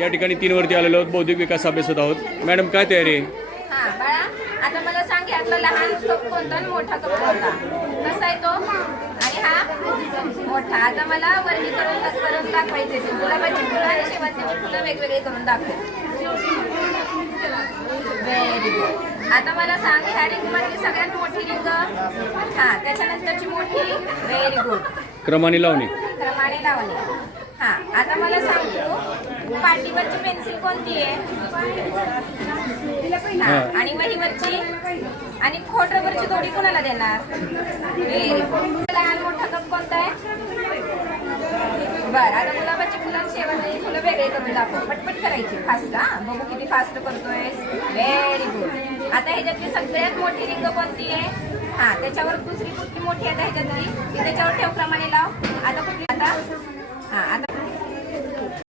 या ठिकाणी 3 वरती आलेलो आहोत. बौद्धिक विकास अभ्यासत आहोत. मॅडम काय तयारी आहे? हा बाळा, आता मला सांग यातला लहान कप कोणता आणि मोठा कप कोणता? कसा आहे तो? आणि हा मोठा. आता मला वर्गीकरण करून दाखवायचे. गुलाबाची फुलं आणि शेवंतीची फुलं वेगवेगळे करून दाखव. Very good. आता मला सांग ह्या रिंगमधली सगळ्यात मोठी रिंग, हा त्याच्यानंतरची मोठी. Very good. क्रमाने लावणे. क्रमाने लावणे. हा आता मला सांग तू पाटीवरची पेन्सिल कोणती आहे? हा आणि वहीवरची आणि खोड रबरची दोरी कोणाला देणार? Very good. लहान मोठा कप कोणता आहे? बरं, आता गुलाबाची फुलं आणि शेवंतीची फुलं वेगळे करून दाखव. पटपट करायची, फास्ट. हा बघू किती फास्ट करतोय. Very good. आता ह्याच्यातली सगळ्यात मोठी रिंग कोणती आहे? हा त्याच्यावर दुसरी कुठली मोठी आहे ह्याच्यातली ती त्याच्यावर ठेव. क्रमाने लाव. आता कुठली? आता हा आता